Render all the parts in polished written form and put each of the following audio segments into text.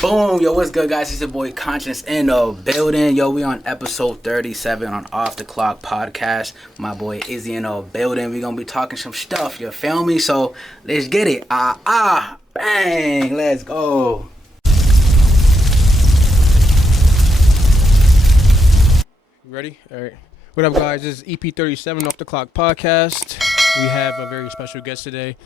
Boom, yo, what's good, guys? It's your boy Conscience in the building. Yo, we on episode 37 on Off the Clock podcast. My boy Izzy in the building. We gonna be talking some stuff, you feel me? So let's get it. Bang, let's go. Ready? All right. What up, guys? This is EP.37 Off the Clock podcast. We have a very special guest today.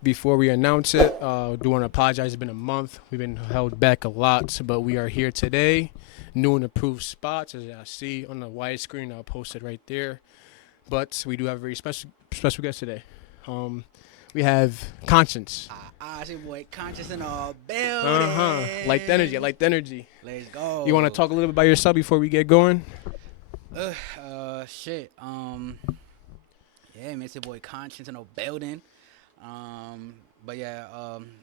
Before we announce it, do want to apologize. It's been a month. We've been held back a lot, but we are here today. New and approved spots, as I see on the widescreen. I'll post it right there. But we do have a very special guest today. We have Conscience. It's your boy Conscience in the building. Like the energy. Let's go. You want to talk a little bit about yourself before we get going? Shit. Yeah, man, it's your boy Conscience in the building. But yeah,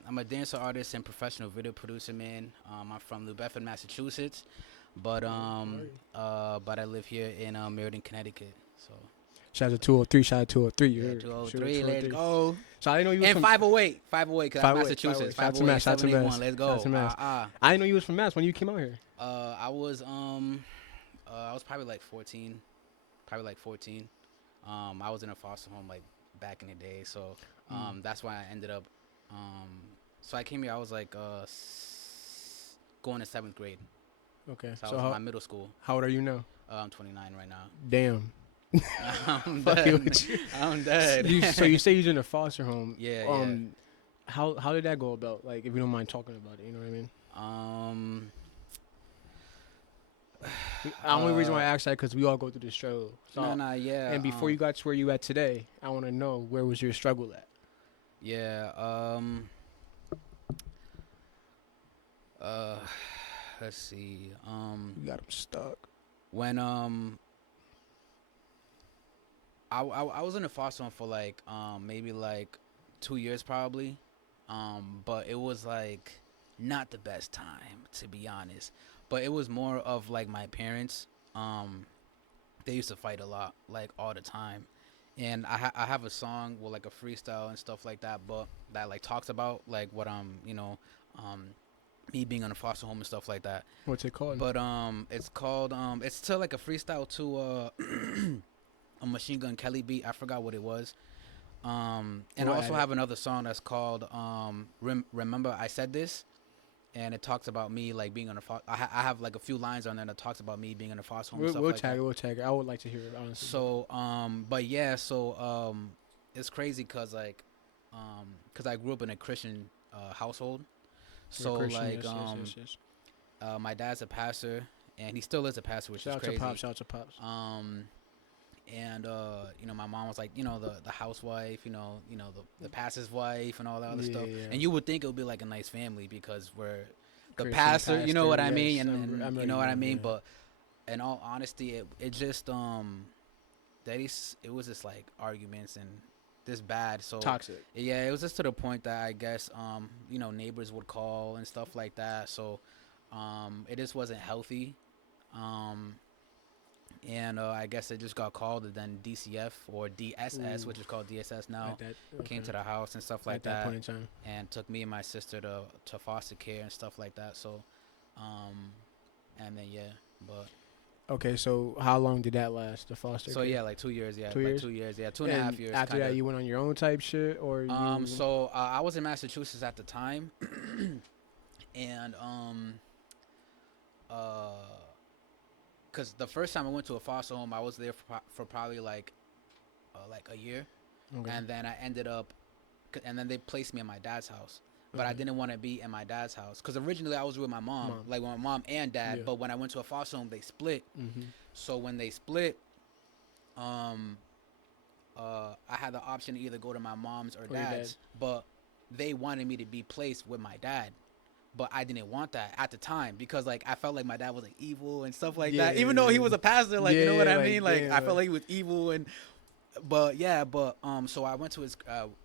I'm a dancer, artist, and professional video producer, man. I'm from New Bedford, Massachusetts, but I live here in Meriden, Connecticut. So shout out to 203. Shout out to 203. yeah, 203. Let's go. So I didn't know you was from 508. 508, cause I'm Massachusetts. 508, 781. Let's go. I didn't know you was from Mass when you came out here. I was probably like 14. I was in a foster home like back in the day, so that's why I ended up so I came here. I was like going to 7th grade. Okay, so I was in my middle school. How old are you now? I'm 29 right now. Damn. I'm dead. I'm dead. So you say you're in a foster home. Yeah. How did that go about? Like, if you don't mind talking about it, you know what I mean? The only reason why I asked that because we all go through the struggle. So, yeah. And before you got to where you at today, I want to know, where was your struggle at? Yeah. Let's see. You got him stuck. When I was in a foster home for like maybe like 2 years probably, but it was like not the best time, to be honest. But it was more of like my parents. They used to fight a lot, like all the time. And I have a song with like a freestyle and stuff like that, but that like talks about like what me being on a foster home and stuff like that. What's it called? But it's called it's still like a freestyle to a Machine Gun Kelly beat. I forgot what it was. And I also have another song that's called Remember I Said This. And it talks about me like being on a foster. I have like a few lines on there that talks about me being in a foster home. We'll tag it. I would like to hear it, honestly. So but yeah, so it's crazy because like because I grew up in a Christian household. So like yes. My dad's a pastor, and he still is a pastor, which is crazy. Shout out to pops. And my mom was like, the housewife, the pastor's wife and all that other stuff. Yeah. And you would think it would be like a nice family because we're the pastor, you know what I mean, and you know what I mean. Yeah. But in all honesty, it just it was just like arguments and this bad, so toxic. Yeah, it was just to the point that I guess neighbors would call and stuff like that. So it just wasn't healthy. And I guess it just got called, and then DCF or DSS, which is called DSS now, came to the house and stuff like that, point in time. And took me and my sister to foster care and stuff like that. So, and then but. Okay, so how long did that last, the foster care? So yeah, like 2 years, yeah. 2 years? 2 years, yeah. 2.5 years. After that, you went on your own type shit, or you... So I was in Massachusetts at the time, and because the first time I went to a foster home, I was there for probably like a year, and then I ended up, and then they placed me in my dad's house. But I didn't want to be in my dad's house because originally I was with my mom, like with my mom and dad. Yeah. But when I went to a foster home, they split. So when they split, I had the option to either go to my mom's or dad's. But they wanted me to be placed with my dad. But I didn't want that at the time because like I felt like my dad was like evil and stuff like that. Even though he was a pastor, like you know what I mean. Like I felt like he was evil and. But so I went to his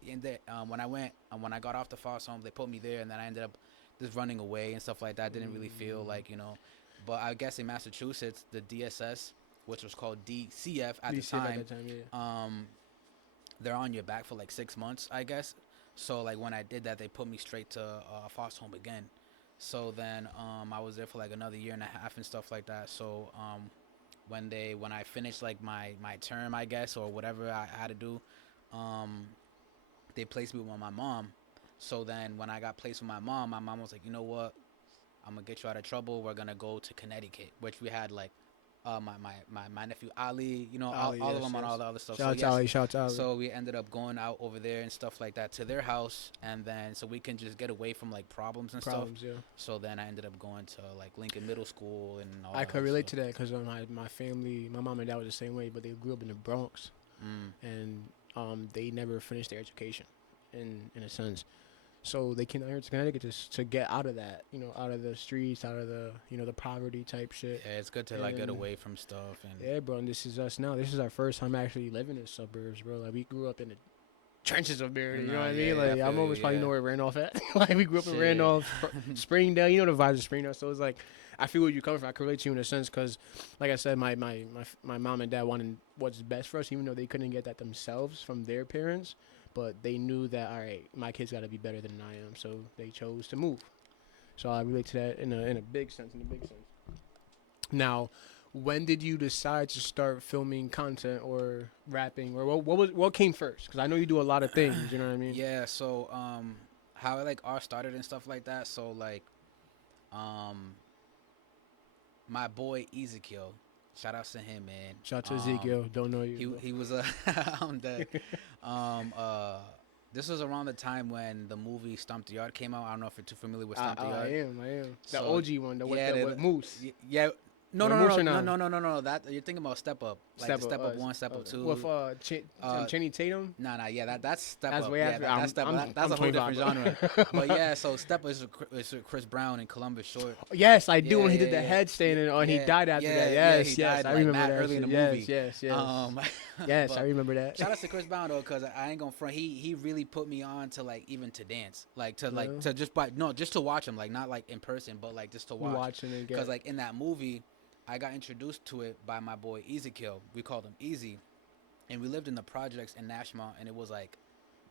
when I got off the foster home, they put me there, and then I ended up just running away and stuff like that. Didn't really feel like but I guess in Massachusetts, the DSS, which was called DCF at the time, they're on your back for like 6 months, I guess. So like when I did that, they put me straight to foster home again. So then I was there for like another year and a half and stuff like that. So when I finished like my term, I guess, or whatever I had to do, um, they placed me with my mom. So then when I got placed with my mom was like, you know what? I'm gonna get you out of trouble. We're gonna go to Connecticut, which we had like my nephew Ali, you know, Ali, all of yes, them on yes. all the other stuff. Shout So out to yes, Ali. Shout out to Ali. so we ended up going out over there and stuff like that to their house, and then so we can just get away from like problems and Problems, stuff. yeah. So then I ended up going to like Lincoln Middle School and all I that could other relate stuff. to that because my family, my mom and dad was the same way, but they grew up in the Bronx, Mm. and they never finished their education, in a sense. So they came out here to Connecticut just to get out of that, out of the streets, out of the the poverty type shit. Yeah, it's good to like get And away from stuff and yeah, bro, and this is us now. This is our first time actually living in suburbs, bro. Like we grew up in the trenches of Meriden, you know Nah, what I yeah, mean? yeah, I Like I'm feel almost you, probably yeah. know where Randolph at. Like we grew up in Shit. Randolph, Springdale, you know the vibes of Springdale. So it's like I feel where you come from. I can relate to you in a sense because, like I said, my mom and dad wanted what's best for us, even though they couldn't get that themselves from their parents. But they knew that all right, my kid's got to be better than I am, so they chose to move. So I relate to that in a big sense. In a big sense. Now, when did you decide to start filming content or rapping, or what came first? Because I know you do a lot of things. You know what I mean? yeah. So how like all started and stuff like that. So like um my boy Ezekiel, shout outs to him, man. Shout out to Ezekiel. Don't know you. He was a I'm dead. Um uh this was around the time when the movie Stomp the Yard came out. I don't know if you're too familiar with Stomp the I Yard. am. The So, OG one, the yeah, with Moose. yeah. No, With no, no, Moose no, or no, not? no, no, no, no. That you're thinking about Step Up, like the Step Up 1, Step Up 2. With Uh, Channing Tatum. Nah, yeah, that's Step That's Up. way Yeah, after. that's Step Up. That's I'm a whole different 25. genre. But yeah, so Step Up is with Chris Brown and Columbus Short. Yes, I do. Yeah, When he yeah, did the yeah. headstand and he Yeah, died after yeah, that. yeah, Yes, he died I like remember mad that. early in the yes, movie. yes. Um, Yes, but I remember that. shout out to Chris Brown though, cause I ain't gonna front. He really put me on to like even to dance, like to just just to watch him, like not like in person, but like just to watch. Watching it Cause like in that movie, I got introduced to it by my boy Ezekiel. We called him Easy, and we lived in the projects in Nashville, and it was like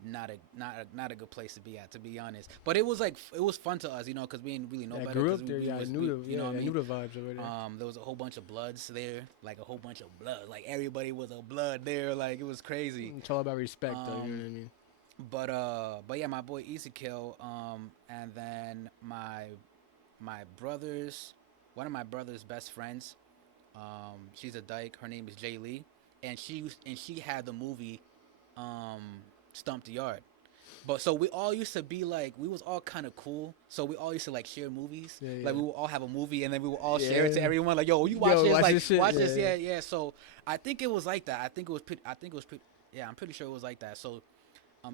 not a good place to be at, to be honest. But it was like it was fun to us, because we didn't really know I better. grew 'Cause up there. we Yeah, I was, knew we, you know what I I mean? knew the vibes over there. There was a whole bunch of bloods there, like a whole bunch of blood. Like everybody was a blood there. Like it was crazy. It's all about respect, though. You know what I mean? But yeah, my boy Ezekiel, and then my brother's one of my brother's best friends, she's a dyke. Her name is Jay Lee, and she had the movie, Stump the Yard. But so we all used to be like, we was all kind of cool. So we all used to like share movies. Yeah, yeah. Like we would all have a movie, and then we would all share it to Yeah. everyone. Like, yo, you watch Yo, this? watch Like, this shit. watch this? Yeah. Yeah, yeah. So I think it was like that. I think it was pretty. Yeah, I'm pretty sure it was like that. So,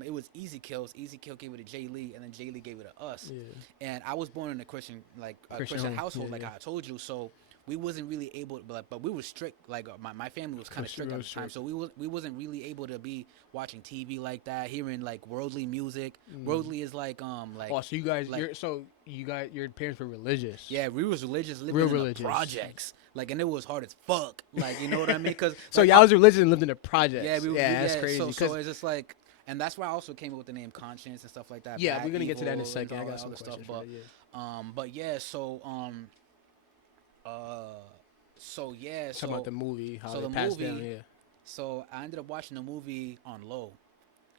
it was Easy Kills. Easy Kill gave it to Jay Lee, and then Jay Lee gave it to us. Yeah. And I was born in a Christian Christian home. household, Yeah, like yeah. I told you. So we wasn't really able, but we were strict. Like my family was kind of strict at the time, so we wasn't really able to be watching TV like that, hearing like worldly music. Worldly is like like. Oh, so you guys, like- your parents were religious. Yeah, we was religious, living Real in religious. the projects, like, and it was hard as fuck. Like, you know what I mean? Cause So like, y'all was religious and lived in the projects. yeah, that's crazy. So it's just like, and that's why I also came up with the name Conscience and stuff like that. Yeah, Bad, we're gonna get to that in a evil, second. and I all got that some other questions. stuff, but yeah, so yeah, Talk so about the movie, how so it the passed down. movie- Yeah. so I ended up watching the movie on low,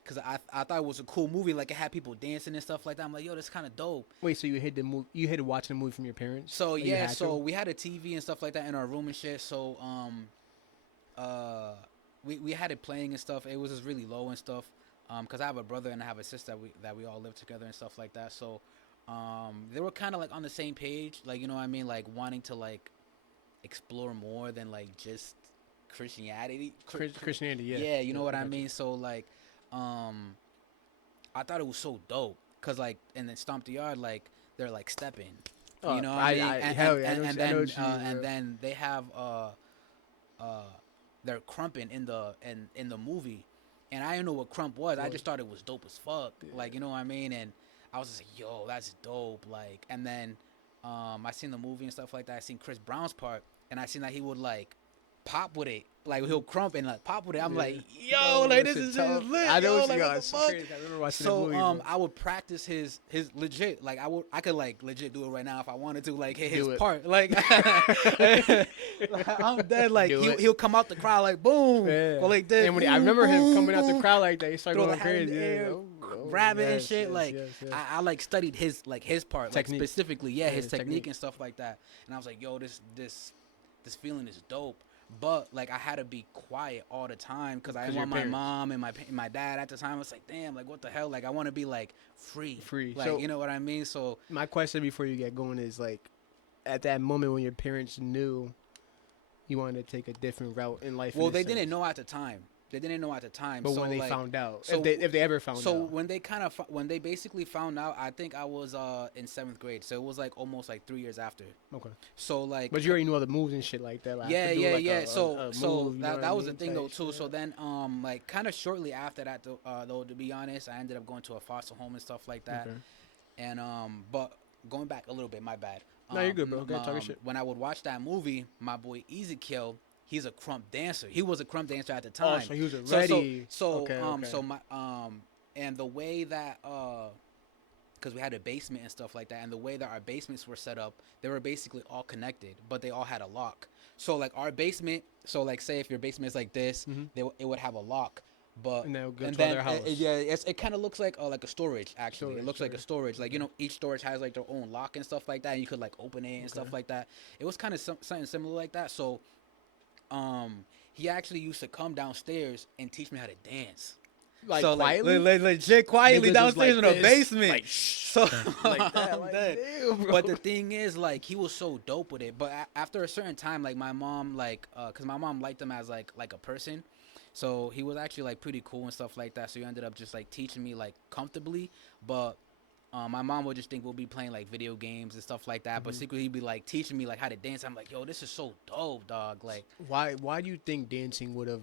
cause I thought it was a cool movie, like it had people dancing and stuff like that. I'm like, yo, that's kind of dope. Wait, so you hid the movie? You hid watching the movie from your parents? So Like, you yeah, had so to? we had a TV and stuff like that in our room and shit. So we had it playing and stuff. It was just really low and stuff. Cause I have a brother and I have a sister that we all live together and stuff like that. So they were kind of like on the same page, like, you know what I mean, like wanting to like explore more than like just Christianity. Christianity, yeah. Yeah, you know what I got you. mean. So like, I thought it was so dope, cause like, and then Stomp the Yard, like they're like stepping, Oh, you know what I mean. hell yeah, I know what you mean, and bro. then they have they're crumping in the movie, and I didn't know what crump was. I just thought it was dope as fuck, like, you know what I mean. And I was just like, yo, that's dope, like. And then I seen the movie and stuff like that. I seen Chris Brown's part, and I seen that he would like pop with it. Like he'll crump and like pop with it. I'm Yeah. like, yo, like this is lit. I know yo, what like you what got. the fuck? Crazy. I remember watching that So movie, bro. I would practice his legit. Like I could like legit do it right now if I wanted to. Like hit his Do it. part. Like I'm dead. Like he'll come out the crowd like boom. Yeah. Or like this. And when I remember him coming out the crowd like that, he started Throw going the hat in crazy. the air, Yeah. grabbing and Yes, shit. yes, like yes. I like studied his part Technique. like specifically. Yeah, his technique. technique and stuff like that. And I was like, yo, this feeling is dope. But like I had to be quiet all the time because I didn't want my mom and my dad at the time. I was like, damn, like what the hell? Like I want to be like free. Like So, you know what I mean? So my question before you get going is like, at that moment when your parents knew you wanted to take a different route in life. well, they didn't know at the time. They didn't know at the time. But so, when they like, found out, so- if they ever found So out. when they basically found out, I think I was in 7th grade. So it was like almost like 3 years after. Okay. So like But you already know the moves and shit like that. Like, I yeah, could do, yeah, like, yeah. a So move, you know what that I was the mean, thing type though too. shit. So then like kind of shortly after that though, to be honest, I ended up going to a foster home and stuff like that. Okay. And but going back a little bit, my bad. No, you're good, bro. Go ahead, talk your shit. When I would watch that movie, my boy Ezekiel, he's a crump dancer. He was a crump dancer at the time. Oh, so he was already. Okay. So my and the way that because we had a basement and stuff like that, and the way that our basements were set up, they were basically all connected, but they all had a lock. So like our basement, so like say if your basement is like this, it would have a lock. But And they'll go to then their house. it kind of looks like a storage actually. Storage, It looks like a storage. Like you know, each storage has like their own lock and stuff like that, and you could like open it and stuff like that. It was kind of something similar like that. So, he actually used to come downstairs and teach me how to dance. Like so quietly. like legit quietly Niggas was downstairs like in the this, basement. like, so like that. I'm Like, dead. damn, bro. But the thing is, like, he was so dope with it. But after a certain time, like my mom, like, cause my mom liked him as like a person. So he was actually like pretty cool and stuff like that. So he ended up just like teaching me like comfortably. But my mom would just think we'll be playing like video games and stuff like that. But secretly he'd be like teaching me like how to dance. I'm like, yo, this is so dope, dog. Like, Why do you think dancing would have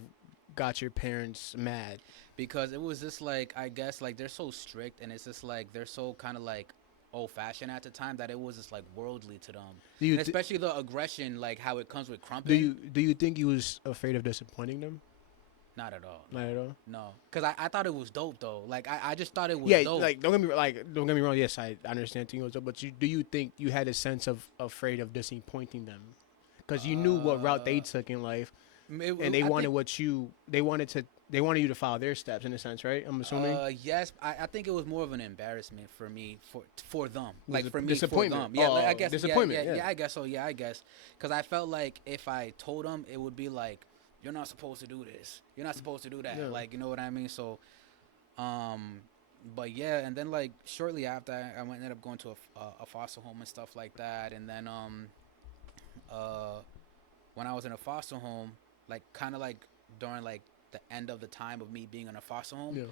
got your parents mad? because it was just like, I guess like they're so strict and it's just like they're so kind of like old fashioned at the time that it was just like worldly to them. And especially the aggression, like how it comes with crumping. Do you think you was afraid of disappointing them? Not at all. Not at all. No, because I thought it was dope though. Like I just thought it was Yeah, dope. like don't get me wrong. Yes, I understand things was dope, but do you think you had a sense of afraid of disappointing them? Because you knew what route they took in life, and they wanted they wanted you to follow their steps in a sense, right? I'm assuming. Yes, I think it was more of an embarrassment for me for them. Like for me, disappointment. for them. Yeah, like, I guess disappointment. Yeah, I guess so. Yeah, I guess because I felt like if I told them, it would be like, you're not supposed to do this. You're not supposed to do that. Yeah. Like, you know what I mean? So, but yeah, and then like shortly after, I ended up going to a foster home and stuff like that. And then when I was in a foster home, like kind of like during like the end of the time of me being in a foster home, Yeah.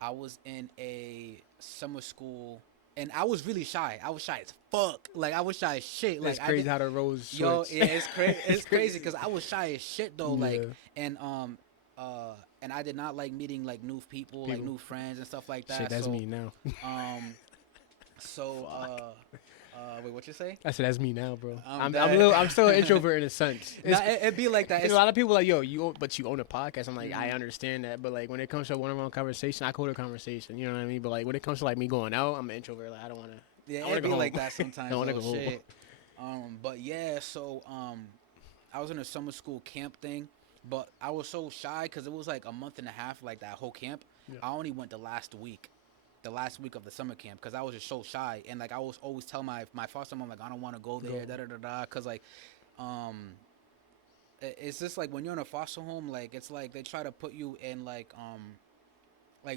I was in a summer school. And I was really shy. I was shy as fuck. Like I was shy as shit. Like It's crazy how the rose. yo, switch. yeah, it's crazy. It's crazy because I was shy as shit though. Like Yeah. and I did not like meeting like new people, like new friends and stuff like that. Shit, that's so, me now. Wait, what you say? I said that's me now, bro. I'm I'm still an introvert in a sense. Nah, it'd be like that. A lot of people like, yo, you own a podcast. I'm like, I understand that, but like when it comes to a one-on-one conversation, I hold a conversation. You know what I mean? But like when it comes to like me going out, I'm an introvert. Like I don't want to. Yeah, I it'd be go like home. that sometimes. I wanna oh, go home. shit. But yeah, so I was in a summer school camp thing, but I was so shy because it was like a month and a half, like that whole camp. Yeah. I only went the last week of the summer camp because I was just so shy, and like I was always tell my foster mom like I don't want to go there, because like it's just like when you're in a foster home, like it's like they try to put you in like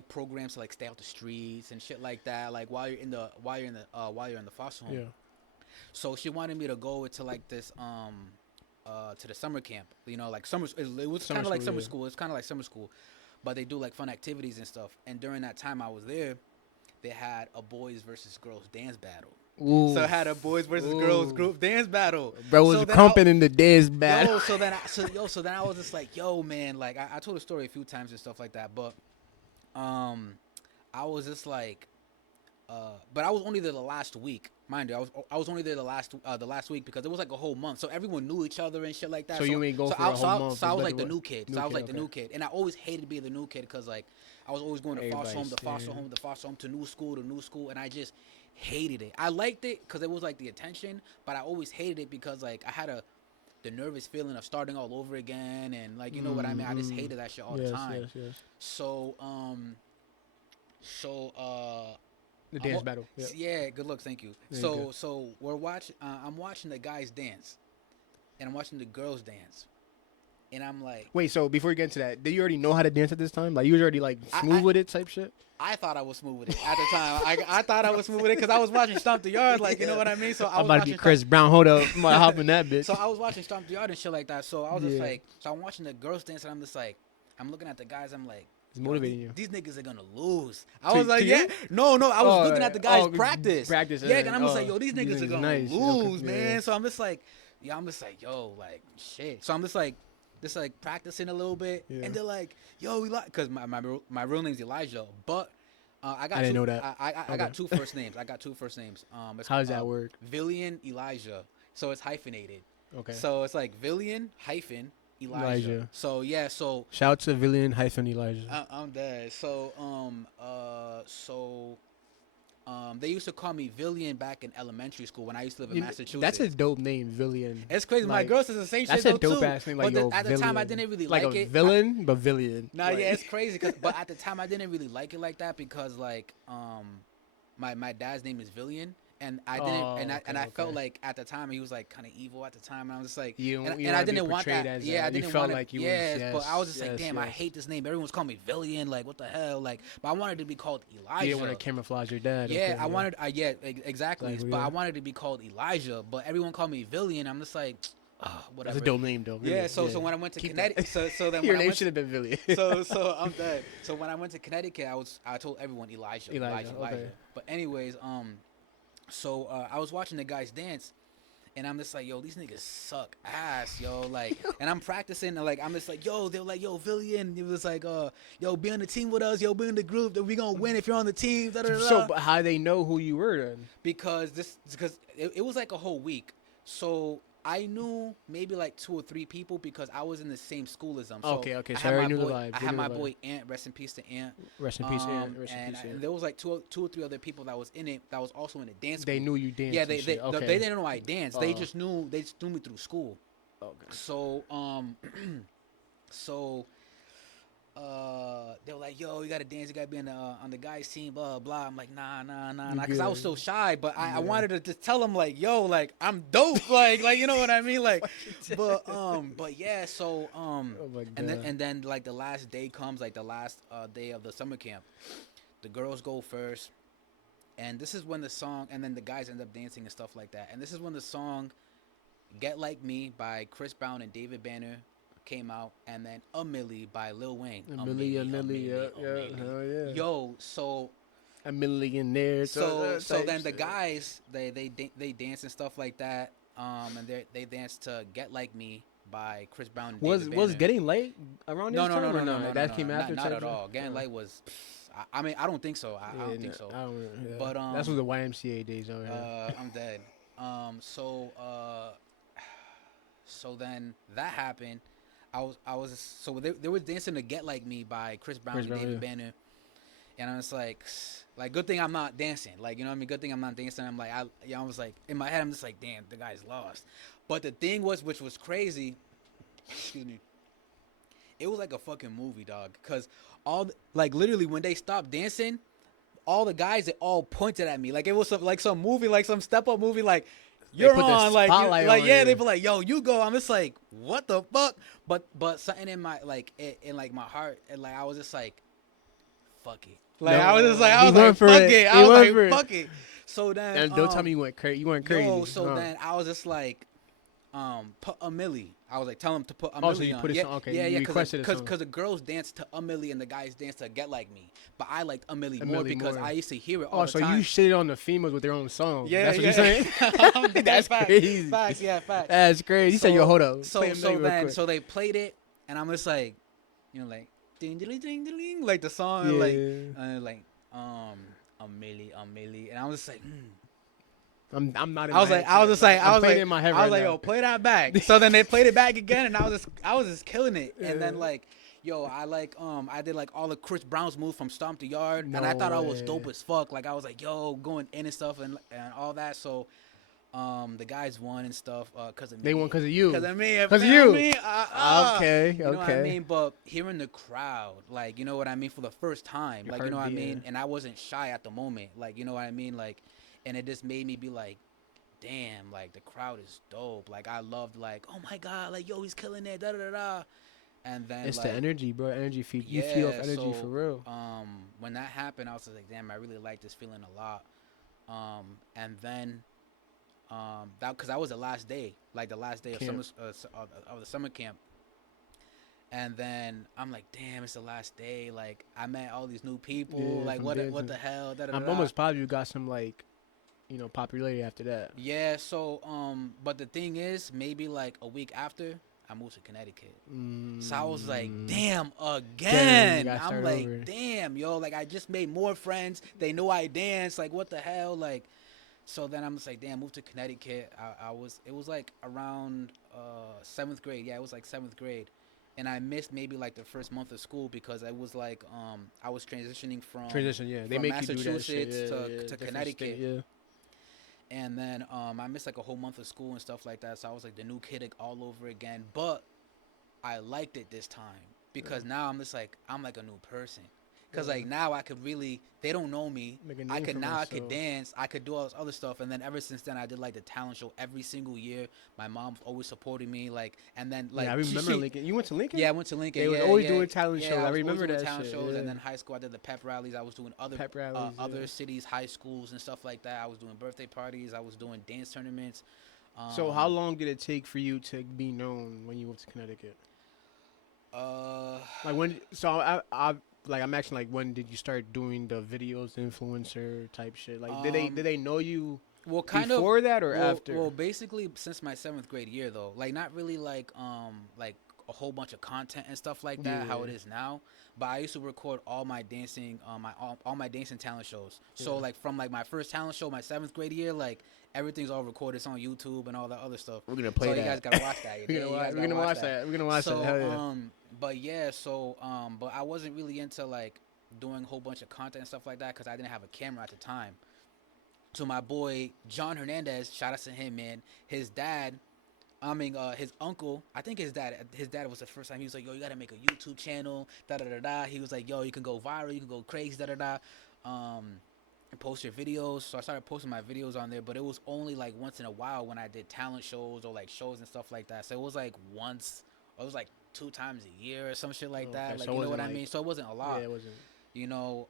programs to like stay out the streets and shit like that, like while you're in the foster home. Yeah. So she wanted me to go to like this to the summer camp, you know, like summer. It was kind of like summer school. It's kind of like summer school, but they do like fun activities and stuff. And during that time I was there, they had a boys versus girls dance battle. Ooh. So I had a boys versus girls group dance battle. Bro was so crumping in the dance battle. Yo, so then I was just like, yo, man, like I told the story a few times and stuff like that, but I was just like, but I was only there the last week, mind you. I was only there the last week because it was like a whole month, so everyone knew each other and shit like that. So you ain't go for a whole month. So I was like the new kid. So I was like the new kid, and I always hated being the new kid because like I was always going to foster home to new school, and I just hated it. I liked it because it was like the attention, but I always hated it because like I had the nervous feeling of starting all over again, and like you know what I mean. I just hated that shit all the time. Yes. So the dance battle. Yep. Yeah, good luck. Thank you. So we're watching. I'm watching the guys dance, and I'm watching the girls dance, and I'm like, wait. So before you get into that, did you already know how to dance at this time? Like you was already like smooth with it, type shit. I thought I was smooth with it at the time. I thought I was smooth with it because I was watching Stomp the Yard, like you know what I mean. So I was about to be Chris Brown. Hold up, I'm about to hop in that bitch. So I was watching Stomp the Yard and shit like that. So I was just like, so I'm watching the girls dance, and I'm just like, I'm looking at the guys. I'm like. It's motivating you. These niggas are gonna lose. I was like, yeah. No. I was looking at the guys practice. Yeah, and I'm just like, yo, these niggas are gonna lose, man. So I'm just like, yo, like, shit. So I'm just like practicing a little bit. Yeah. And they're like, yo, because my real name's Elijah. But I didn't know that. I got two first names. How does that work? Villian Elijah. So it's hyphenated. Okay. So it's like Villian hyphen Elijah. So yeah, so shout out to Villian hyphen Elijah. I'm dead. So they used to call me Villian back in elementary school when I used to live in Massachusetts. That's a dope name, Villian. It's crazy. Like, my girl says the same shit. That's a dope ass name. Like, but at the time, I didn't really like it. Like a villain, but Villian. Nah, yeah, it's crazy. But at the time, I didn't really like it like that because like my dad's name is Villian. And I didn't, I felt like at the time he was like kind of evil at the time, and I was just like, and I didn't want that. Yeah, I didn't want it. Yeah, but I was just like, damn, I hate this name. Everyone's calling me Villian. Like, what the hell? Like, but I wanted to be called Elijah. You didn't want to camouflage your dad. Yeah, I wanted. Exactly. But I wanted to be called Elijah. But everyone called me Villian. I'm just like, whatever. That's a dope name, though. Really. Yeah. So when I went to Connecticut, so then your name should have been Villian. so I'm dead. So when I went to Connecticut, I told everyone Elijah. Okay. But anyways, So I was watching the guys dance, and I'm just like, yo, these niggas suck ass, yo. Like, and I'm practicing, and like, I'm just like, yo, they're like, yo, Villian. It was like, yo, be on the team with us, yo, be in the group. That we gonna win if you're on the team. Da, da, da. So, but how they know who you were then? Because it was like a whole week. So I knew maybe like 2 or 3 people because I was in the same school as them. So okay. So I knew the vibe. I had my boy Ant. Rest in peace to Ant. Rest in peace, Ant. And there was like two or three other people that was in it that was also in the dance. They knew you danced. Yeah, they didn't know I danced. They just knew me through school. Okay. So they were like, yo, you gotta dance, you gotta be on the guys team, blah blah. I'm like, nah, because I was so shy, but I wanted to just tell them like, yo, like I'm dope, like you know what I mean, like, but yeah, so oh and then like the last day comes, like the last day of the summer camp, the girls go first, and this is when the song, and then the guys end up dancing and stuff like that, and this is when the song "Get Like Me" by Chris Brown and David Banner came out, and then "A Milli" by Lil Wayne. A Milli, yeah. Yo, so a millionaire. So then the guys they dance and stuff like that. And they dance to "Get Like Me" by Chris Brown. And David Banner. Was Getting Light around this time? No. That came after. Not at all. Getting Light was. I mean, I don't think so. I don't think so. But that's what the YMCA days are. I'm dead. So then that happened. So they were dancing to "Get Like Me" by Chris Brown and David Banner, and I was like, good thing I'm not dancing, like, you know what I mean, good thing I'm not dancing. I'm like, I was like, in my head, I'm just like, damn, the guy's lost. But the thing was, which was crazy, excuse me, it was like a fucking movie, dog, because like literally when they stopped dancing, all the guys, they all pointed at me, like it was some movie, like some step up movie, like. You're on, like yeah, they be like, yo, you go. I'm just like, what the fuck? But something in my in my heart, and like I was just like, fuck it. Like I was like, fuck it. So then, and don't tell me you went crazy. You went crazy. Then I was just like, put a milli. I was like, tell him to put a milli. Oh, so you put it on. Okay. Yeah, because the girls dance to a milli and the guys dance to "Get Like Me." But I liked a milli more because I used to hear it all the time. Oh, so you shitted on the females with their own song. Yeah, that's what you're saying. That's crazy. Facts. That's crazy. You said, yo, hold up. So they played it, and I'm just like, you know, like ding ding ding ding, like the song, and I was just like, I'm not. In I was my like, head I was just like, I'm I was playing like, in my head I was right like, now. yo, play that back. So then they played it back again, and I was just killing it. And then Yeah. like, yo, I did like all the Chris Brown's move from Stomp the Yard, No and I thought I was way. dope as fuck. Like I was like, yo, going in and stuff and all that. So, the guys won and stuff, cause of me. They won because of you. Cause of me. Because of You know you. what I mean? Okay. You know what I Okay. mean? But hearing the crowd, like, you know what I mean, for the first time, Your like, you know what I heart mean, beating. and I wasn't shy at the moment, like, you know what I mean, like, and it just made me be like, damn, like the crowd is dope. Like I loved, like, oh my god, like yo, he's killing it, da da da da. And then It's like, the energy, bro. Energy feed. You yeah, feed off energy so for real. when that happened, I was like, damn, I really like this feeling a lot. And then that because that was the last day, like the last day of Camp. of the summer camp. And then I'm like, damn, it's the last day. Like I met all these new people. Yeah, Like from what dancing. the hell? Da, da, da, I'm da. almost positive you got some like, popularity after that. Yeah, so but the thing is, maybe like a week after, I moved to Connecticut. So I was like, damn, Damn, you again. gotta I'm start like, over. damn, yo, like I just made more friends. They know I dance. Like what the hell? Like so then I'm just like, damn, moved to Connecticut. It was like around 7th grade. Yeah, it was like 7th grade. And I missed maybe like the first month of school because I was like I was transitioning from Yeah. They from make you do that shit. Massachusetts Yeah, to different Connecticut. state, yeah. And then I missed like a whole month of school and stuff like that. So I was like the new kid like, all over again. But I liked it this time because now I'm just like I'm like a new person. Cause like now I could really, they don't know me. I could dance, I could do all this other stuff, and then ever since then I did like the talent show every single year. My mom's always supporting me, like, and then like I remember Lincoln. You went to Lincoln? Yeah, I went to Lincoln. They was always doing talent shows. I remember that talent shit. shows, Yeah. and then high school I did the pep rallies. I was doing other Pep rallies, other cities, high schools and stuff like that. I was doing birthday parties. I was doing dance tournaments. So how long did it take for you to be known when you moved to Connecticut? Like when? So I'm asking like when did you start doing the videos, influencer type shit? Like did they know you? Well, kind before of that or after? Well, basically since my 7th grade year though, like not really like a whole bunch of content and stuff like that, how it is now. But I used to record all my dancing, all my dancing talent shows. So like from like my first talent show, my 7th grade year, like everything's all recorded. It's on YouTube and all that other stuff. We're gonna play so that. you guys gotta watch that. We're gonna watch that. We're gonna watch that. Hell yeah. But yeah, so but I wasn't really into like doing a whole bunch of content and stuff like that because I didn't have a camera at the time. So my boy John Hernandez, shout out to him, man. His dad, his uncle, I think his dad was the first time he was like, yo, you gotta make a YouTube channel, da da da da. He was like, yo, you can go viral, you can go crazy, da da da. And post your videos. So I started posting my videos on there, but it was only like once in a while when I did talent shows or like shows and stuff like that. So it was like once, or it was like 2 times a year or some shit like that. Like, so you know what I mean? So it wasn't a lot. Yeah, it wasn't. You know,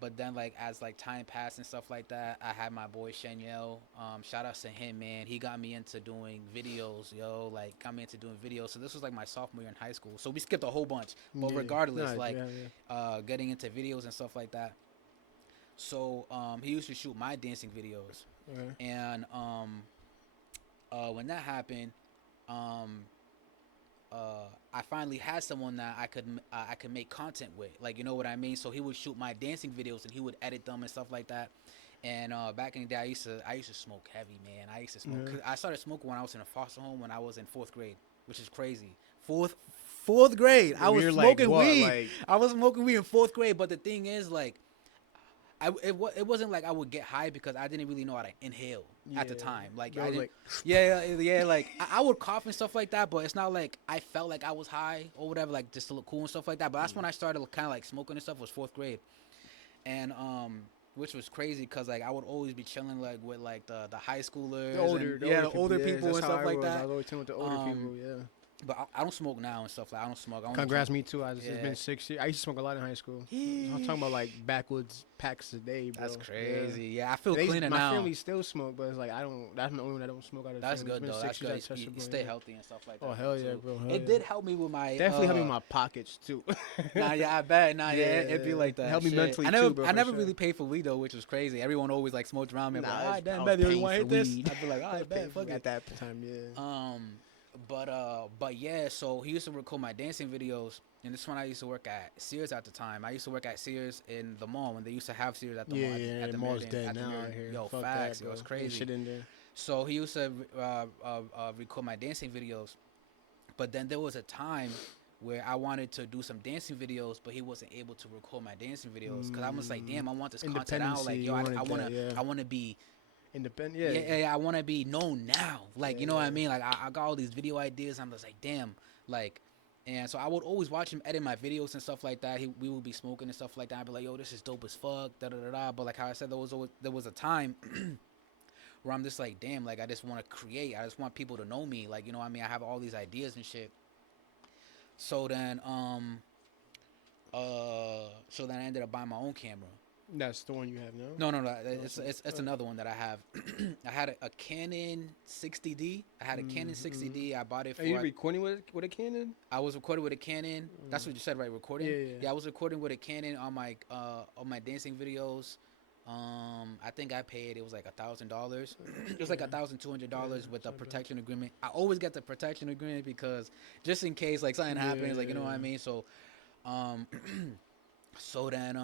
but then like as like time passed and stuff like that, I had my boy Shenyel. Shout out to him, man. He got me into doing videos, yo. Like got me into doing videos. So this was like my sophomore year in high school. So we skipped a whole bunch, but regardless, getting into videos and stuff like that. So he used to shoot my dancing videos, and when that happened, I finally had someone that I could make content with, like, you know what I mean. So he would shoot my dancing videos and he would edit them and stuff like that. And back in the day, I used to smoke heavy, man. I used to smoke. Cause I started smoking when I was in a foster home when I was in 4th grade, which is crazy. Fourth grade, I was smoking weed. Like, I was smoking weed in 4th grade. But the thing is, like, it wasn't like I would get high because I didn't really know how to inhale at the time. Like, I didn't, like I would cough and stuff like that, but it's not like I felt like I was high or whatever, like just to look cool and stuff like that. But that's when I started kind of like smoking and stuff, was 4th grade, and which was crazy because like I would always be chilling like with like the high schoolers, the older people and stuff like that. I was always chilling with the older people, yeah. But I don't smoke now and stuff. Like I don't smoke. Congrats, me too. It's been 6 years. I used to smoke a lot in high school. I'm talking about like backwoods packs a day, bro. That's crazy. Yeah, I feel cleaner now. My family still smoke, but it's like I don't. That's the only one that don't smoke out of the That's family. good though. That's good. You stay healthy and stuff like that. Oh hell yeah, bro. It did help me with my. Definitely helped me with my pockets too. I bet. It'd be like that. Help me mentally too, bro. I never really paid for weed though, which was crazy. Everyone always like smoked around me. Nah, Damn, you want to hit this? I'd be like, alright, bet, fuck it. At that time, yeah. but yeah. So he used to record my dancing videos, and this one I used to work at Sears at the time. I used to work at Sears in the mall when they used to have Sears at the Yeah, mall yeah. at The the mall's Meriden, dead at the now out Meriden. here. Yo, Fuck facts. that, Yo, bro. it's Ain't crazy. shit in there. So he used to record my dancing videos, but then there was a time where I wanted to do some dancing videos, but he wasn't able to record my dancing videos because I was like, damn, I want this content out. Independency. Like, yo, You wanted that, I yeah. wanna be, Independent, yeah, yeah. yeah, I wanna be known now. Like, Yeah, you know what I yeah. mean? Like, I got all these video ideas. I'm just like, damn, like. And so I would always watch him edit my videos and stuff like that. We would be smoking and stuff like that. I'd be like, yo, this is dope as fuck, da da da da. But like how I said, there was a time where I'm just like, damn, like I just want to create. I just want people to know me. Like, you know what I mean? I have all these ideas and shit. So then, I ended up buying my own camera. That's the one you have now. No. It's another one that I have. I had a Canon 60D. I had a Canon 60D. I bought it for. Are you recording with a Canon? I was recording with a Canon. That's what you said, right? Recording. Yeah. I was recording with a Canon on my dancing videos. I think I paid, it was like $1,000. It was like $1,200 with a protection agreement. I always get the protection agreement because just in case like something happens, like, you know what I mean. So, so then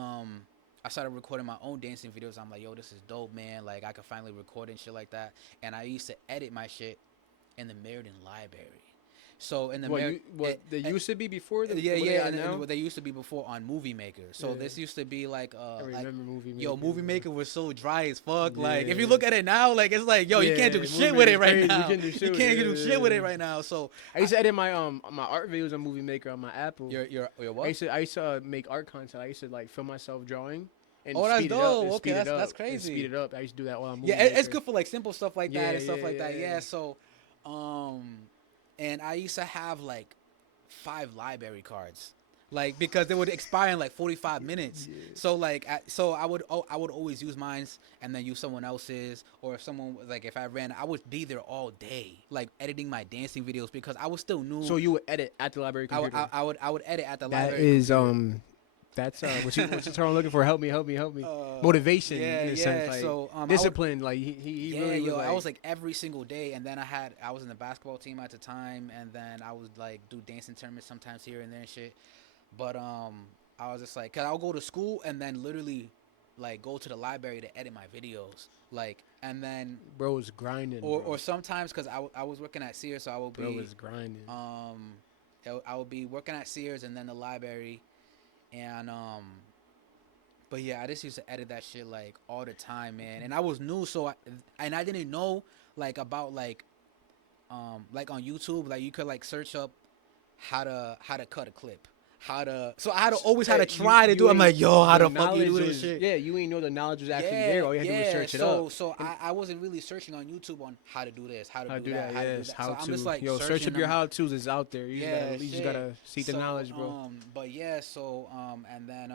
I started recording my own dancing videos. I'm like, yo, this is dope, man. Like I could finally record and shit like that. And I used to edit my shit in the Meriden library. So in the they used to be before the and they used to be before on Movie Maker. So this used to be like I remember Movie Maker. Yo, Movie Maker was so dry as fuck. Yeah. Like if you look at it now, like it's like, yo, you can't do shit with it right now. You can't do shit with it right now. So I used to edit my my art videos on Movie Maker on my Apple. Your what? I used to make art content. I used to like film myself drawing. And that's speed dope. It up, okay, that's crazy. Speed it up. I used to do that while I'm moving. Yeah, it's good for like simple stuff like that and stuff like that. Yeah. So, and I used to have like 5 library cards, like because they would expire in like 45 minutes. Yeah. So like, I would always use mine and then use someone else's, or if someone like if I ran, I would be there all day, like editing my dancing videos because I was still new. So you would edit at the library computer. I would edit at the that library. That is computer. That's what's the term I'm looking for? Help me. Motivation. In a sense, like, so discipline. Like he really was. Like, I was like every single day, and then I was in the basketball team at the time, and then I would like do dancing tournaments sometimes here and there and shit. But I was just like, cause I'll go to school and then literally like go to the library to edit my videos, like, and then bro was grinding. Or sometimes cause I was working at Sears, so I would bro was grinding. I would be working at Sears and then the library. And but yeah, I just used to edit that shit like all the time, man. And I was new, so I didn't know like about like on YouTube, like you could like search up how to cut a clip, so I had to always had to try to do it. I'm like, yo, how the fuck you do this shit? Yeah, you ain't know the knowledge was actually there. All you had to do was search it up. So I wasn't really searching on YouTube on how to do this, how to do that. How so I'm just like, yo, search up your how-tos is out there. You just gotta seek the knowledge, bro. But yeah, so and then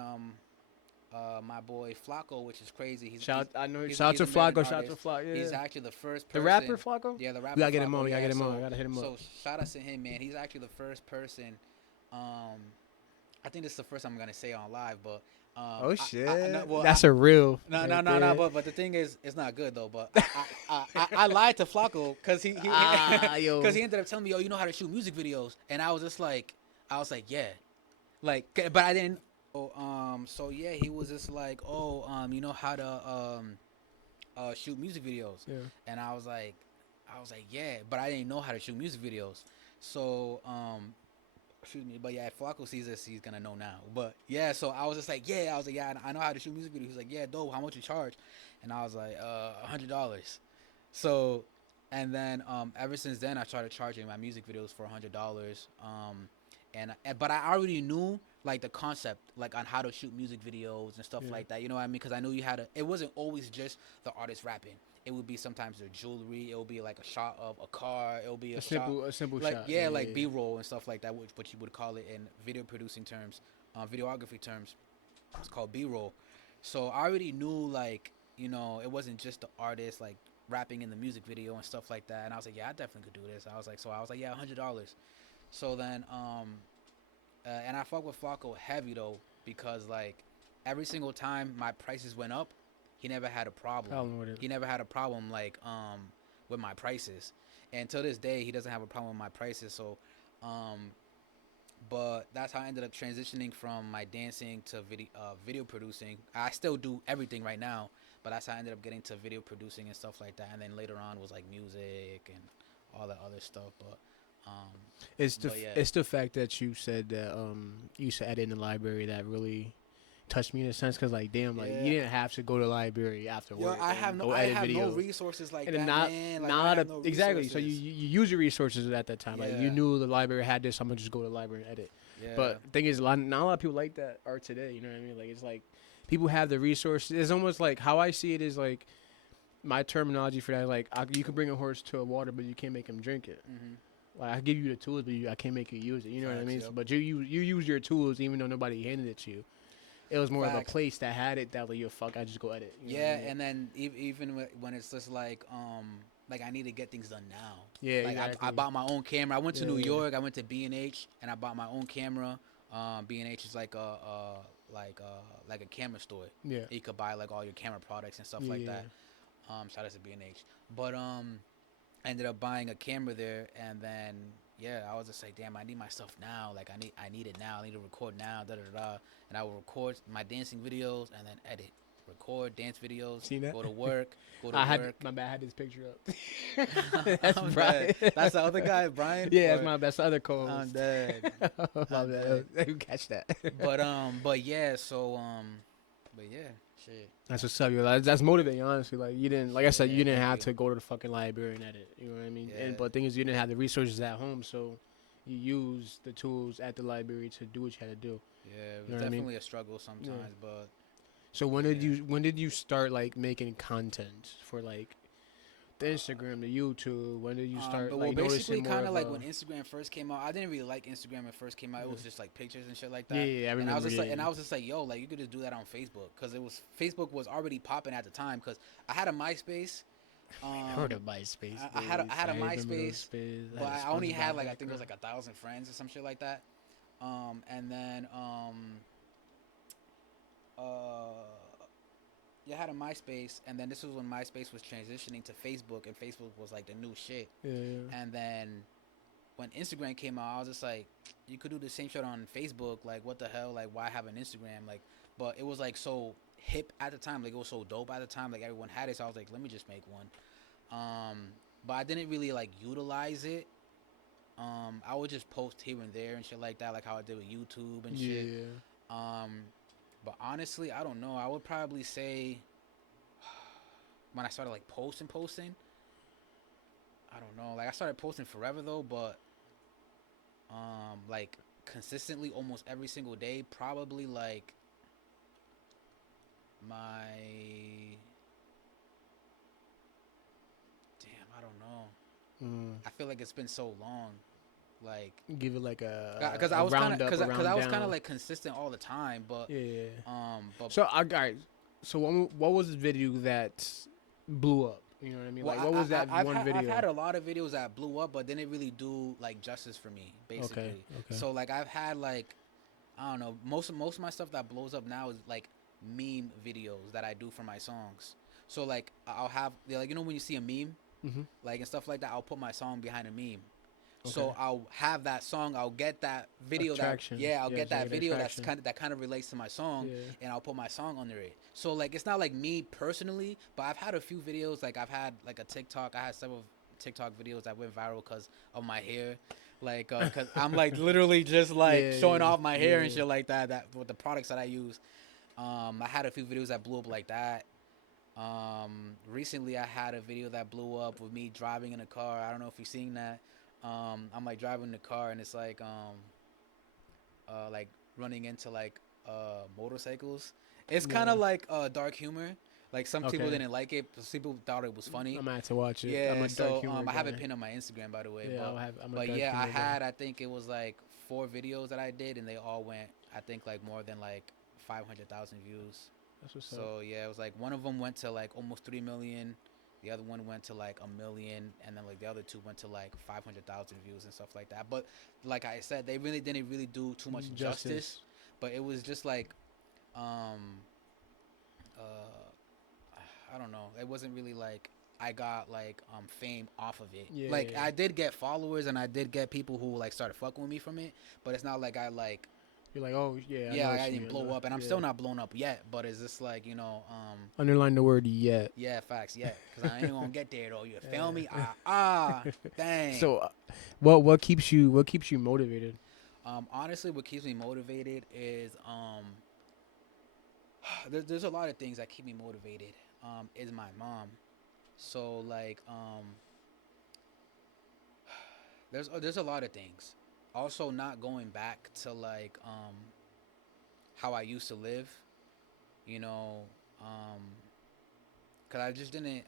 my boy Flacco, which is crazy. Shout out to Flacco. Yeah. He's actually the first person. The rapper Flacco? Yeah, the rapper. We gotta get him on. I gotta hit him up. So shout out to him, man. He's actually the first person. I think this is the first time I'm gonna say on live, but oh shit, that's a real. No. But the thing is, it's not good though. But I lied to Flacco because he ended up telling me, yo, you know how to shoot music videos, and I was like, yeah, like, but I didn't. So yeah, he was just like, you know how to shoot music videos, and I was like, yeah, but I didn't know how to shoot music videos, so excuse me, but yeah, if Flacco sees this, he's gonna know now. But yeah, so I was just like, yeah, I know how to shoot music videos. He was like, yeah, dope. How much you charge? And I was like, $100. So, and then ever since then, I started charging my music videos for $100. But I already knew like the concept, like on how to shoot music videos and stuff like that. You know what I mean? Because I knew you had to. It wasn't always just the artist rapping. It would be sometimes their jewelry. It would be like a shot of a car. It would be a simple like, shot. Yeah, like B-roll and stuff like that, what you would call it in video producing terms, videography terms. It's called B-roll. So I already knew, like, you know, it wasn't just the artist like rapping in the music video and stuff like that. And I was like, yeah, I definitely could do this. I was like, yeah, $100. So then, and I fuck with Flacco heavy though, because like every single time my prices went up, he never had a problem. He never had a problem like with my prices. And till this day, he doesn't have a problem with my prices. So, but that's how I ended up transitioning from my dancing to video producing. I still do everything right now, but that's how I ended up getting to video producing and stuff like that. And then later on was like music and all that other stuff. But it's the fact that you said that you used to edit in the library that really touched me in a sense, because like damn, like you didn't have to go to the library after work. I have no resources like and that, not, man. Like, not no exactly. So you use your resources at that time. Like you knew the library had this, I'm gonna just go to the library and edit. Yeah. But the thing is, not a lot of people like that are today. You know what I mean? Like it's like people have the resources. It's almost like how I see it is like my terminology for that. Like you can bring a horse to a water, but you can't make him drink it. Mm-hmm. Like I give you the tools, but I can't make you use it. You know what I mean? Yep. But you use your tools, even though nobody handed it to you. It was more of a place that had it that like, yo, fuck, I just go edit. You know what I mean? And then even when it's just like I need to get things done now. Yeah, like exactly. I bought my own camera. I went to New York. I went to B&H and I bought my own camera. B&H is like a camera store. Yeah, you could buy like all your camera products and stuff like that. Shout out to B&H. But I ended up buying a camera there, and then I was just like, damn, I need my stuff now. Like I need it now. I need to record now. Da da da. And I will record my dancing videos and then edit, record dance videos. See that? Go to work. My bad. I had this picture up. That's Brian. That's the other guy, Brian. Yeah, that's the other co-host. I'm dead. I'm dead. You catch that? But yeah. So but yeah. Shit. That's what's up, yo. That's motivating, honestly. Like you didn't, like I said, you didn't have to go to the fucking library and edit. You know what I mean? Yeah. But the thing is, you didn't have the resources at home, so you use the tools at the library to do what you had to do. Yeah, it was definitely a struggle sometimes, but. So when did you start like making content for like the Instagram, the YouTube? When did you start? Well, basically, kind of like when Instagram first came out. I didn't really like Instagram when it first came out. It was just like pictures and shit like that. Yeah, I remember. And I was just like, yo, like you could just do that on Facebook, because Facebook was already popping at the time. Because I had a MySpace. Heard of MySpace? I had a MySpace, but I only had like I think it was like 1,000 friends or some shit like that. And then I had a MySpace, and then this was when MySpace was transitioning to Facebook, and Facebook was like the new shit. Yeah. And then when Instagram came out, I was just like, you could do the same shit on Facebook. Like, what the hell? Like, why have an Instagram? Like, but it was like so hip at the time. Like, it was so dope at the time. Like, everyone had it. So I was like, let me just make one. But I didn't really like utilize it. I would just post here and there and shit like that, like how I did with YouTube and shit. Yeah. But honestly, I don't know. I would probably say when I started like posting, I don't know. Like I started posting forever though, but like consistently almost every single day, probably like I don't know. I feel like it's been so long. Like give it like a because I was kind of like consistent all the time, but But so all right. So what was the video that blew up? You know what I mean? Well, like what was that one video? I've had a lot of videos that blew up, but didn't really do like justice for me, basically. Okay. So like I've had like I don't know, most of my stuff that blows up now is like meme videos that I do for my songs. So like I'll have like when you see a meme, like and stuff like that, I'll put my song behind a meme. Okay. So I'll have that song. I'll get that video. I'll get that video that kind of relates to my song, and I'll put my song under it. So like it's not like me personally, but I've had a few videos. Like I've had like a TikTok. I had several TikTok videos that went viral because of my hair. Like because I'm like literally just like showing off my hair and shit like that. That with the products that I use. I had a few videos that blew up like that. Recently I had a video that blew up with me driving in a car. I don't know if you've seen that. I'm like driving in the car and it's like running into like motorcycles. It's kind of like dark humor. Like some people didn't like it. Some people thought it was funny. I'm gonna have to watch it. Yeah, I'm a so humor I have guy. it pinned on my Instagram, by the way. Yeah, but I had I think it was like 4 videos that I did, and they all went I think like more than like 500,000 views. That's what's up. So yeah, it was like one of them went to like almost 3 million. The other one went to like 1 million, and then like the other 2 went to like 500,000 views and stuff like that. But like I said, they really didn't really do too much justice. But it was just like, I don't know. It wasn't really like I got like fame off of it. Yeah, Like yeah. I did get followers and I did get people who like started fucking with me from it, but it's not like I like You're like, oh yeah, I yeah, know like, what I you didn't mean. blow up and I'm Yeah. still not blown up yet, but it's just like, Underline the word yet. yeah, facts, yeah, cuz I ain't going to get there though. You feel me? Yeah. Dang. So, what keeps you motivated? Honestly, what keeps me motivated is there's a lot of things that keep me motivated. Is my mom. So like there's a lot of things. Also, not going back to like how I used to live, you know, um, cause I just didn't.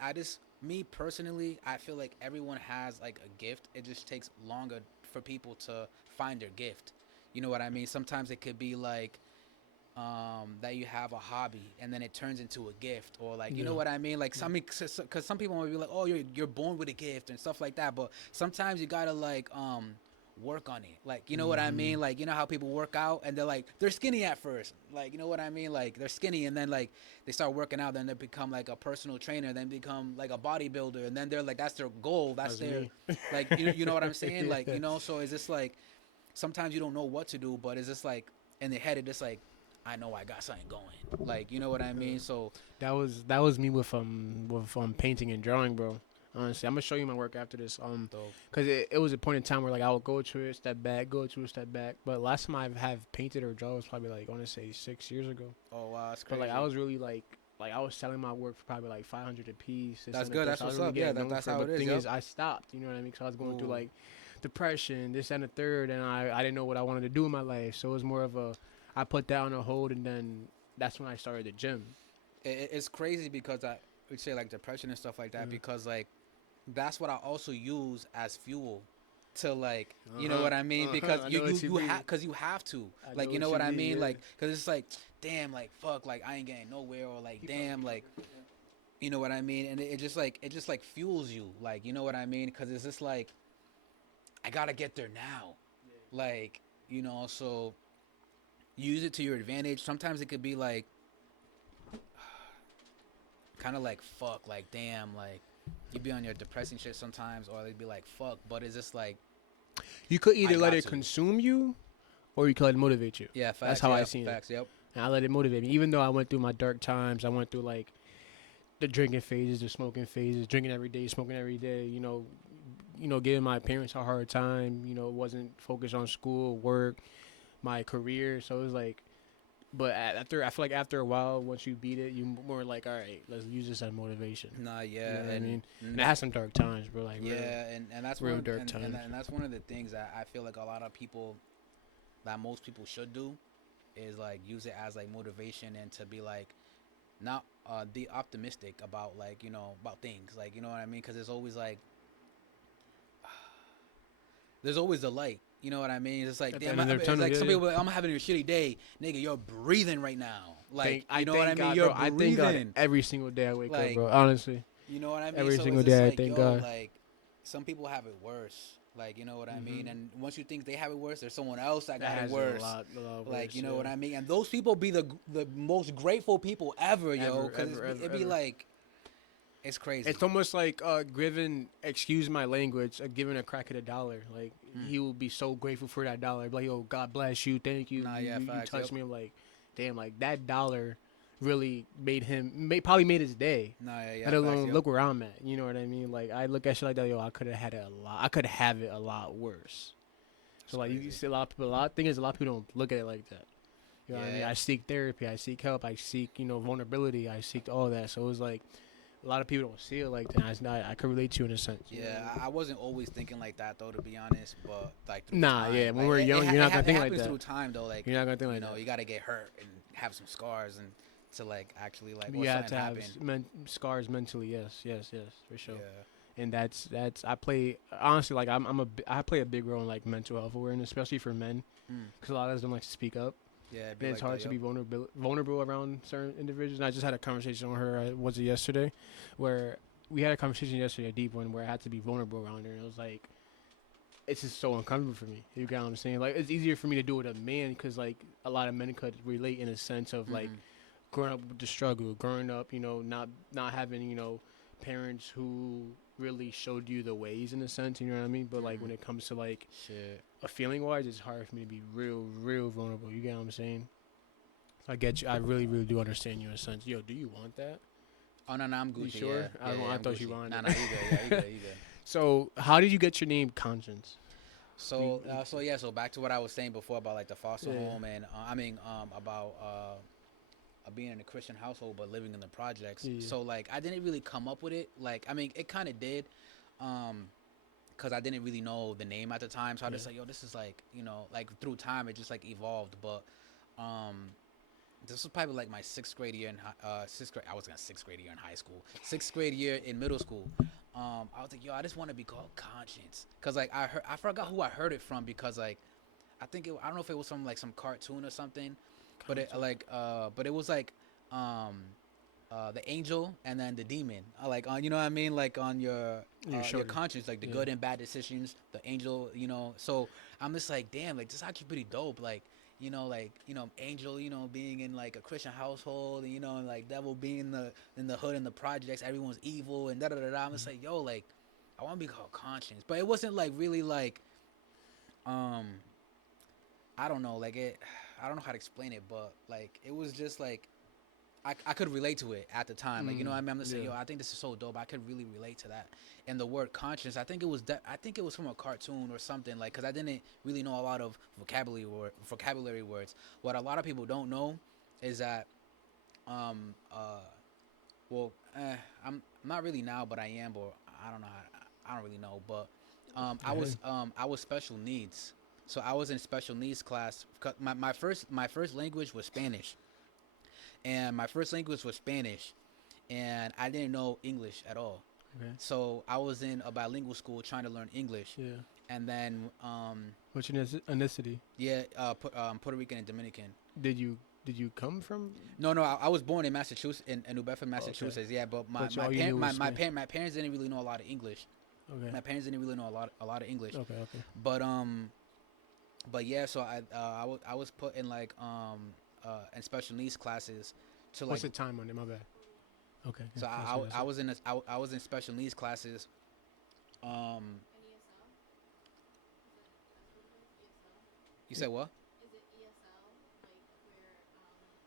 I just me personally, I feel like everyone has like a gift. It just takes longer for people to find their gift. You know what I mean? Sometimes it could be like that you have a hobby and then it turns into a gift, or like, you know Yeah. what I mean, like some, because some people might be like, oh, you're born with a gift and stuff like that, but sometimes you gotta like work on it, like, you know what I mean, like, you know how people work out and they're like they're skinny at first, like, you know what I mean, like they're skinny and then like they start working out, then they become like a personal trainer, then become like a bodybuilder, and then they're like that's their goal, that's their Me. like, you know what I'm saying, like, Yeah. you know, so it's just like sometimes you don't know what to do, but it's just like in the head, it's just like, I know I got something going. Like, you know what I mean? So That was me with painting and drawing, bro. Honestly, I'm gonna show you my work after this. dope. Cause it was a point in time where like I would go to it, step back, go to it, step back. But last time I have painted or drawn was probably like I want to say 6 years ago. Oh wow, that's But crazy. like I was really like I was selling my work for probably like 500 a piece. That's good. That's So I was what's really up. Yeah, getting known that's for it. how But it the is. thing Yep. is, I stopped. You know what I mean? Because I was going through Ooh. like depression, this and the third, and I didn't know what I wanted to do in my life. So it was more of a I put that on a hold, and then that's when I started the gym. It's crazy because I would say like depression and stuff like that, Yeah. because like that's what I also use as fuel to like, you know what I mean, because I you know you what you you mean. have, because you have to, I like, know you know what what you I mean. mean, Yeah. like, because it's like, damn, like, fuck, like I ain't getting nowhere, or like, damn, like, you know what I mean, and it just like fuels you, like, you know what I mean, because it's just like I gotta get there now, like, you know, so use it to your advantage. Sometimes it could be like kind of like fuck, like damn, like you be on your depressing shit sometimes, or they'd be like fuck, but it's just like You could I either let got it to. consume you, or you could let it motivate you. Yeah, That's facts. how I Yeah, seen it. facts. Yep. And I let it motivate me. Even though I went through my dark times, I went through like the drinking phases, the smoking phases, drinking every day, smoking every day. Giving my parents a hard time. Wasn't focused on school, work, my career. So it was like, but I feel like after a while, once you beat it, you more like, all right, let's use this as motivation. Nah, You yeah, know what I mean? and And I had some dark times, bro. Like yeah, and that's real one, dark times. and that's one of the things that I feel like a lot of people, that most people should do, is like use it as like motivation, and to be like not be optimistic about, like, you know, about things, like, you know what I mean, because there's always like there's always the light. You know what I mean? It's like At the damn. end of their It's tunnel, like yeah, some yeah. people, I'm having a shitty day, nigga. You're breathing right now. Like, I you know what I thank mean? God, You're bro. I thank God breathing. every single day I wake up, Like, bro. Honestly, you know what I mean? every So single it's just day I like, thank yo, God. like some people have it worse. Like, you know what I mean? Mm-hmm. And once you think they have it worse, there's someone else that That got it has worse. a lot worse. Like, you know Yeah. what I mean? And those people be the most grateful people ever, yo. Ever, Because ever, ever, it be ever. like, it's crazy. It's almost like giving, excuse my language, giving a crack at $1. Like Mm. he will be so grateful for that dollar. Like, yo, God bless you, thank you. Nah, You, yeah, you, you facts. touched Yep. me. I'm like, damn, like that dollar really probably made his day. Nah, yeah, Let facts. alone Yep. look where I'm at. You know what I mean? Like I look at shit like that. Yo, I could have had it a lot. I could have it a lot worse. So It's like you crazy. see a lot of people. Thing is, a lot of people don't look at it like that. You know what I mean? Yeah. I seek therapy. I seek help. I seek vulnerability. I seek all that. So it was like a lot of people don't see it like that. It's not. I could relate to you in a sense. You know what I mean? Yeah, I wasn't always thinking like that though, to be honest. But like through Nah, time, yeah. When like, we're young, you're not gonna think it like happens that. through time though. Like, You're not gonna think you like know, that. you gotta get hurt and have some scars, and to like actually like, You or have something to have happen. scars mentally. Yes, for sure. Yeah, And that's I play honestly like I play a big role in like mental health awareness, especially for men, mm. because a lot of us don't like to speak up. Yeah, it'd And be it's like hard that, to yep. be vulnerable around certain individuals. And I just had a conversation with her. Was it yesterday, where we had a conversation yesterday, a deep one, where I had to be vulnerable around her. And it was like, it's just so uncomfortable for me. You get what I'm saying? Like it's easier for me to do it with a man because like a lot of men could relate in a sense of like Mhm. growing up with the struggle, growing up, not having, parents who really showed you the ways in a sense, you know what I mean? But like when it comes to like Shit. a feeling wise, it's hard for me to be real vulnerable. You get what I'm saying? I get you. I really do understand you in a sense. Yo, do you want that? Oh no, I'm Gucci. You sure? Yeah, I I'm thought Gucci. you wanted Nah, it. you good. Yeah, you good. You good. So how did you get your name Conscience? So so back to what I was saying before about like the foster home and about being in a Christian household but living in the projects. Yeah. So like I didn't really come up with it. Like I mean it kind of did, because I didn't really know the name at the time. So I just like, yo, this is like, like through time it just like evolved. But this was probably like my sixth grade year in sixth grade. I was gonna sixth grade year in high school. Sixth grade year in middle school. I was like, yo, I just want to be called Conscience, cause like I forgot who I heard it from, because like I don't know if it was from like some cartoon or something, but it but it was like the angel and then the demon, like on, you know what I mean, like on your conscience, like the good and bad decisions, the angel, So I'm just like, damn, like this is actually pretty dope, like. Angel, being in like a Christian household, and like devil being in the hood and the projects, everyone's evil and da da da da. I'm just like, yo, like, I want to be called Conscience, but it wasn't like really like, I don't know, like I don't know how to explain it, but like it was just like, I could relate to it at the time, like, you know what I mean? I'm just saying, yo, I think this is so dope. I could really relate to that. And the word conscience, I think it was from a cartoon or something, like, because I didn't really know a lot of vocabulary words. What a lot of people don't know is that, I'm not really now, but I am, but I don't know. I don't really know, but I was special needs, so I was in special needs class. My first language was Spanish. And my first language was Spanish, and I didn't know English at all. Okay. So I was in a bilingual school trying to learn English. Yeah. And then, what's your ethnicity? Yeah, Puerto Rican and Dominican. Did you come from? No, I was born in Massachusetts, in New Bedford, Massachusetts. Okay. Yeah, but my parents didn't really know a lot of English. Okay. My parents didn't really know a lot of English. Okay. But yeah, so I was put in like in special needs classes to like. What's the time on it? My bad. Okay. So I was in special needs classes. You said what? Is it ESL, like where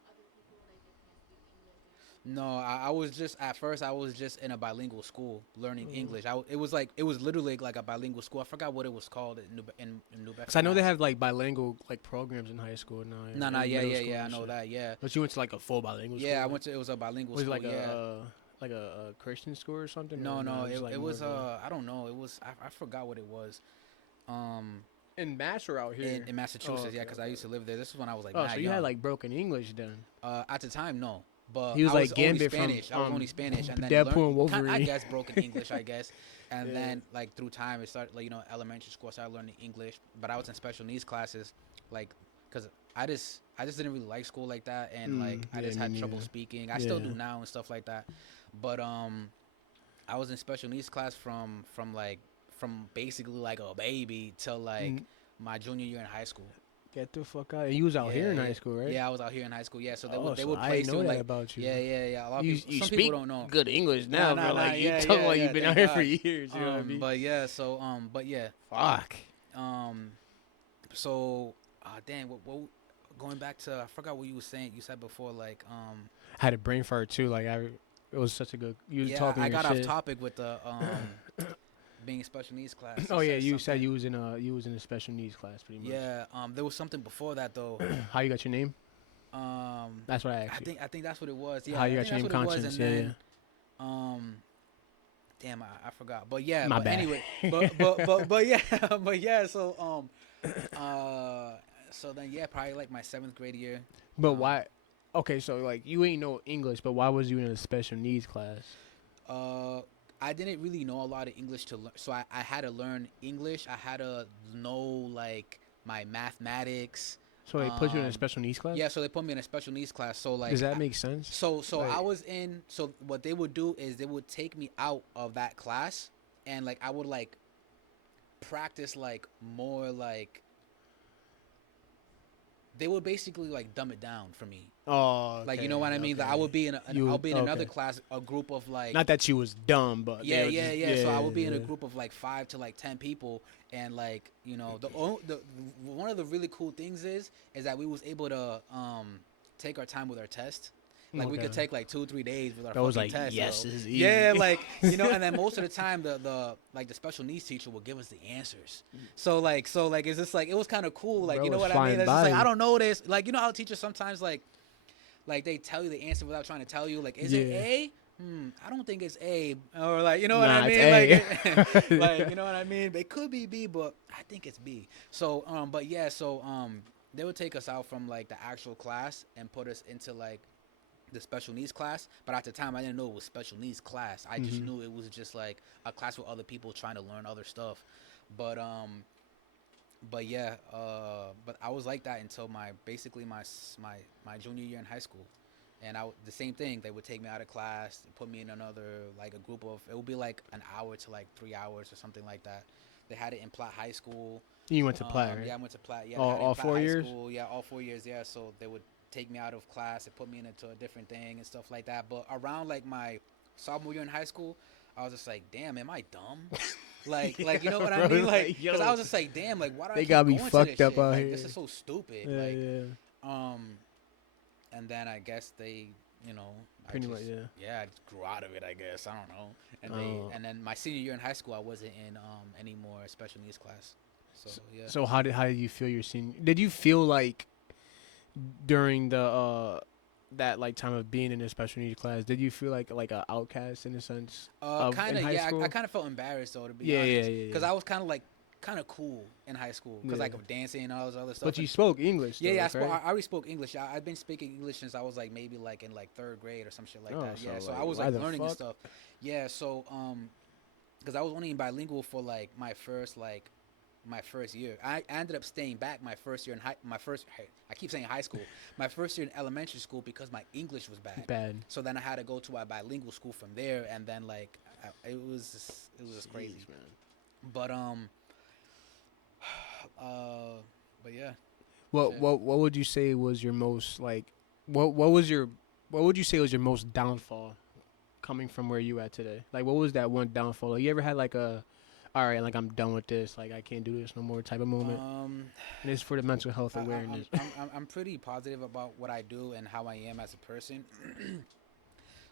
other people like they can't speak English? No, I was just at first I was just in a bilingual school learning English. It was literally like a bilingual school. I forgot what it was called in New Bedford. Cause I know they have like bilingual like programs in high school now. Yeah, I know that. Yeah. But you went to like a full bilingual school. Yeah, I went to. It was a bilingual school. Was it like a Christian school or something? No, it was I don't know. It was I forgot what it was. In Mass or out here? In Massachusetts, yeah, because I used to live there. This is when I was like, so you had like broken English then? At the time, no. But he was I like Gambit Spanish. From I was only Spanish, and then Deadpool and Wolverine. I guess broken English, I guess. And then like through time, it started like elementary school. I started learning English, but I was in special needs classes, like because I just didn't really like school like that, and like I just had trouble speaking. I still do now and stuff like that, but I was in special needs class from basically like a baby till like my junior year in high school. Get the fuck out! You was out here in high school, right? Yeah, I was out here in high school. Yeah, so they so would I place know you that like about you. Yeah. A lot of you people, some speak people don't know good English now, bro. Like you talk like you've been out here for years. You know what I mean? But yeah, so but yeah. Fuck. So damn. What going back to, I forgot what you were saying. You said before like I had a brain fart too. Like it was such a good. You was talking. I got off shit. topic with the being in special needs class. Oh yeah, you said you was in a special needs class pretty much. Yeah, there was something before that though. How you got your name? That's what I asked you. I think that's what it was. Yeah, how you got your name? Conscience. Yeah. Damn, I forgot. But yeah, My bad. Anyway, but yeah. So so then yeah, probably like my 7th grade year. But why? Okay, so like you ain't know English, but why was you in a special needs class? I didn't really know a lot of English to learn, so I had to learn English. I had to know like my mathematics. So they put you in a special needs class? Yeah, so they put me in a special needs class. So like, does that make sense? So like, I was in. So what they would do is they would take me out of that class, and like I would like practice like more like they would basically like dumb it down for me. Oh, Like, okay, you know what I mean? Like, I would be in I'll be in another class, a group of like, not that you was dumb, but yeah. So I would be in a group of like 5 to like 10 people, and like, you know, the one of the really cool things is that we was able to take our time with our test. Like, we could take like 2-3 days with our fucking like, test. yes, yo. this is easy. Yeah, like, you know, and then most of the time the like the special needs teacher will give us the answers. So like it's just like, it was kind of cool. Like, Bro, you know what I mean? It's just like, I don't know this. Like, you know how teachers sometimes like they tell you the answer without trying to tell you. Like, is it A? I don't think it's A. Or like, you know what I mean? Like, like, you know what I mean? It could be B, but I think it's B. So but yeah, so they would take us out from like the actual class and put us into like the special needs class. But at the time, I didn't know it was special needs class. I just knew it was just like a class with other people trying to learn other stuff. But yeah, but I was like that until basically my junior year in high school. And the same thing, they would take me out of class, put me in another, like a group of, it would be like an hour to like 3 hours or something like that. They had it in Platt High School. You went to Platt, right? Yeah, I went to Platt. Yeah, all 4 years? School. Yeah, all 4 years. Yeah, so they would take me out of class and put me into a different thing and stuff like that. But around like my sophomore year in high school, I was just like, damn, am I dumb? Like, you know what I mean? Like, because I was just like, damn, like, why do I keep got me going fucked to this up shit? out Like, here. this is so stupid. Yeah, like, yeah. And then I guess they, you know, Pretty much, yeah. Yeah, I just grew out of it, I guess. I don't know. And then my senior year in high school, I wasn't in any more special needs class. So yeah. So how did you feel your senior? Did you feel like during the that like time of being in a special needs class, did you feel like an outcast in a sense? Kind of, yeah. I kind of felt embarrassed though, to be honest. Yeah. Because I was kind of cool in high school because like of dancing and all this other stuff. But you spoke English. Though, yeah, right? I already spoke English. I've been speaking English since I was like maybe like in like 3rd grade or some shit like that. Yeah, so I was like learning and stuff. Yeah, so because I was only bilingual for like my first year. I ended up staying back my first year in I keep saying high school. My first year in elementary school because my English was bad. So then I had to go to a bilingual school from there, and then like it was just crazy, man. But but yeah. What would you say was your most like what would you say was your most downfall coming from where you at today? Like, what was that one downfall? Like, you ever had like a, all right, like I'm done with this, like I can't do this no more type of moment? And it's for the mental health awareness. I'm pretty positive about what I do and how I am as a person.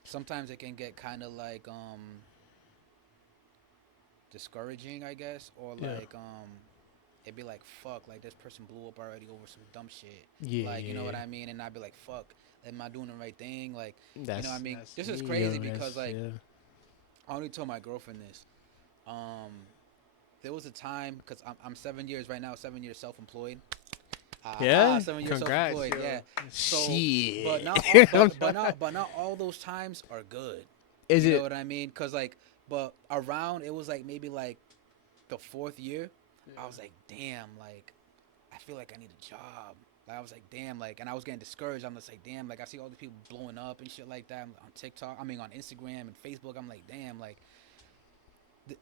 Sometimes it can get kind of like discouraging, I guess, or like it'd be like, fuck, like this person blew up already over some dumb shit. Yeah. Like, you know what I mean? And I'd be like, fuck, am I doing the right thing? Like, you know what I mean? This is crazy because like, I only told my girlfriend this. There was a time, because I'm 7 years right now, 7 years self-employed. 7 years Congrats, self-employed, yeah. So, shit. but not all those times are good. You know what I mean? Because like, but around, it was like maybe like the 4th year, I was like, damn, like, I feel like I need a job. Like, I was like, damn, like, and I was getting discouraged. I'm just like, damn, like, I see all these people blowing up and shit like that on TikTok. I mean, on Instagram and Facebook. I'm like, damn, like,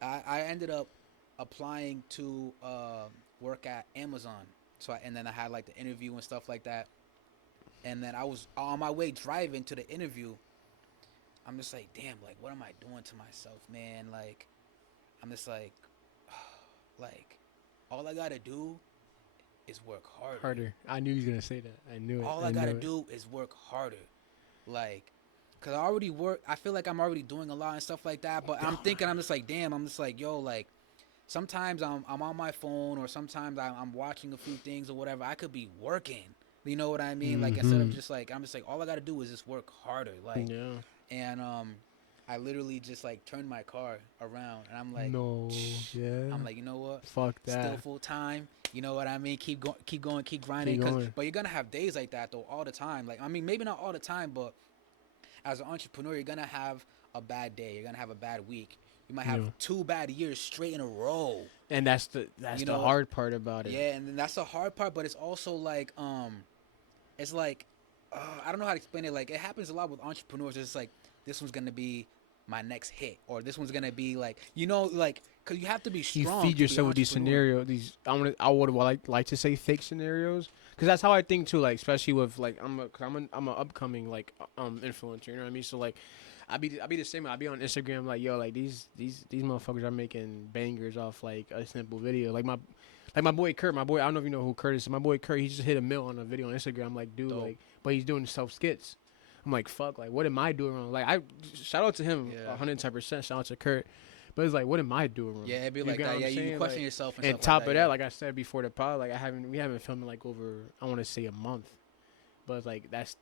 I ended up applying to work at Amazon. So, and then I had like the interview and stuff like that. And then I was on my way driving to the interview. I'm just like, damn, like, what am I doing to myself, man? Like, I'm just like, all I gotta do is work harder. I knew you was gonna say that. I knew it. All I gotta do is work harder. Like, cause I already work. I feel like I'm already doing a lot and stuff like that. But I'm thinking, I'm just like, damn. I'm just like, yo, like, sometimes I'm on my phone, or sometimes I'm watching a few things or whatever. I could be working. You know what I mean? Like, instead of just like, I'm just like, all I gotta do is just work harder. Like, and I literally just like turned my car around, and I'm like, I'm like, you know what? Fuck that. Still full time. You know what I mean? Keep going, keep grinding. But you're gonna have days like that though, all the time. Like, I mean, maybe not all the time, but as an entrepreneur, you're gonna have a bad day. You're gonna have a bad week. You might have 2 bad years straight in a row. And that's the hard part about it. Yeah, and then that's the hard part. But it's also like, it's like, I don't know how to explain it. Like, it happens a lot with entrepreneurs. It's like, this one's gonna be my next hit, or this one's gonna be like, you know, like Cause you have to be you strong. feed yourself with these scenarios. I would like to say fake scenarios, because that's how I think too. Like especially with like I'm an upcoming like influencer. You know what I mean? So like I be the same. I be on Instagram like yo like these motherfuckers are making bangers off like a simple video. Like my boy Kurt. I don't know if you know who Kurt is. My boy Kurt. He just hit 1 million on a video on Instagram. I'm like dude Dope. like, but he's doing self skits. I'm like fuck like what am I doing wrong? Like I shout out to him 110%. Shout out to Kurt. But it's like, what am I doing wrong? Yeah, it'd be like that. Yeah, you question like, yourself. And top of that, like I said before the pod, like we haven't filmed in like over, I want to say a month. But it's like that's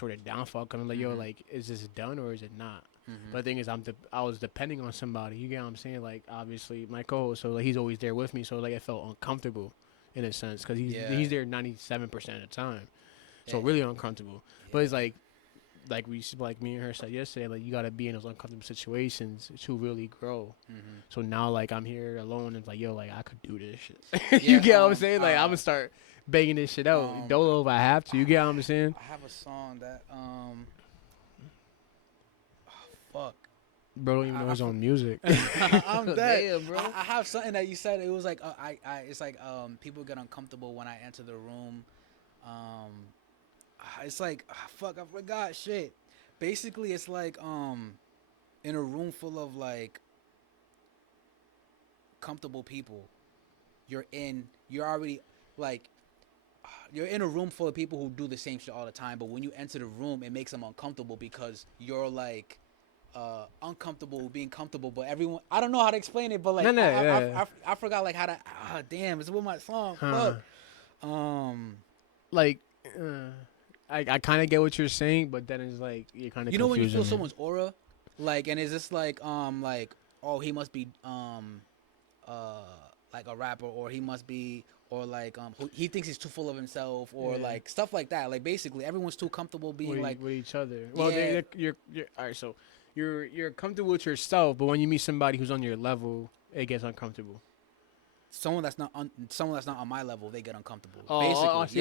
where the downfall comes. Like yo, like is this done or is it not? But the thing is, I was depending on somebody. You get what I'm saying? Like obviously my co-host, so like he's always there with me. So like I felt uncomfortable in a sense because he's there 97% of the time. So really uncomfortable. But it's like me and her said yesterday, like you gotta be in those uncomfortable situations to really grow. So now like I'm here alone and it's like yo like I could do this shit. You get what I'm saying? Like I'm gonna start banging this shit out dolo if I have to. You get what I'm saying? I have a song that fuck. Bro don't even know his own music. I'm dead, bro. I have something that you said. It was like it's like people get uncomfortable when I enter the room. It's like fuck, I forgot shit. Basically, it's like in a room full of like comfortable people. You're already like you're in a room full of people who do the same shit all the time. But when you enter the room, it makes them uncomfortable because you're like uncomfortable being comfortable. But everyone, I don't know how to explain it. But like I forgot like how to. Damn, it's with my song. Fuck. Like. I kind of get what you're saying, but then it's like you're kind of you know when you feel someone's aura, like, and is this like oh he must be like a rapper, or he must be, or like he thinks he's too full of himself, or like stuff like that. Like basically everyone's too comfortable being with each other. Well, you're all right. So you're comfortable with yourself, but when you meet somebody who's on your level, it gets uncomfortable. Someone that's not on my level, they get uncomfortable. Basically,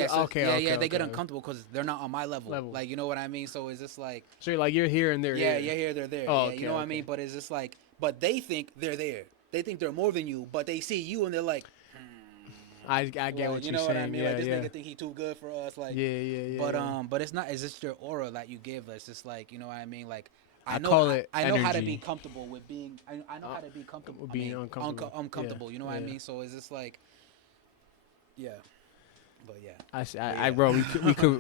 they get uncomfortable because they're not on my level. Like, you know what I mean? So is this like? So you're like you're here and they're here. Yeah, here they're there. You know what I mean? But is this like? But they think they're there. They think they're more than you, but they see you and they're like. I get what you're saying. You know what I mean? Like this nigga think he too good for us. Like But it's not. It's just your aura that you give us. It's like, you know what I mean? Like. I know how to be comfortable with being. I know how to be comfortable with being uncomfortable. You know what I mean? So is this like, but bro,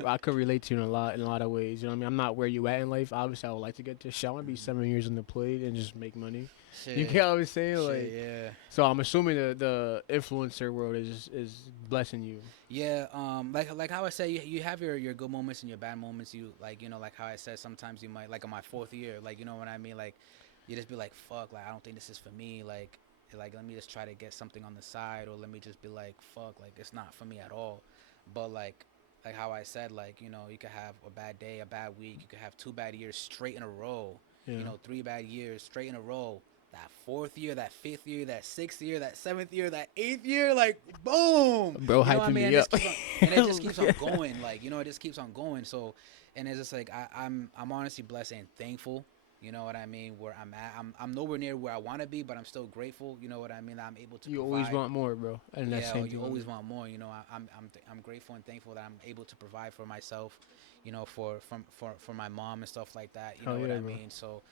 I could relate to you in a lot of ways. You know what I mean? I'm not where you at in life. Obviously, I would like to get this shit. I want to be 7 years in the plate and just make money. Shit. You get what I'm saying? Like, so I'm assuming the influencer world is blessing you. Yeah. Like how I said, you have your good moments and your bad moments. You like, you know, like how I said, sometimes you might, like in my 4th year, like, you know what I mean? Like, you just be like, fuck, like I don't think this is for me. Like let me just try to get something on the side, or let me just be like, fuck, like it's not for me at all. But like how I said, like, you know, you could have a bad day, a bad week. You could have 2 bad years straight in a row. Yeah. You know, 3 bad years straight in a row. That 4th year, that 5th year, that 6th year, that 7th year, that 8th year, like boom, bro, hyping me up, and it just keeps on going. Like, you know, it just keeps on going. So, and it's just like I'm honestly blessed and thankful. You know what I mean? Where I'm at, I'm nowhere near where I want to be, but I'm still grateful. You know what I mean? That I'm able to. You always want more, bro. And you always want more. You know, I'm grateful and thankful that I'm able to provide for myself. You know, for my mom and stuff like that. You know what I mean? So.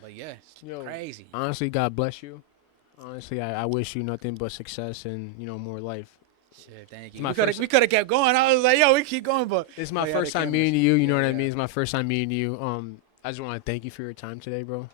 But yeah, it's crazy. Honestly, God bless you. Honestly, I wish you nothing but success and, you know, more life. Shit, thank you. We could have kept going. I was like, yo, we keep going, but it's my first time meeting you. You know what I mean? It's my first time meeting you. I just want to thank you for your time today, bro.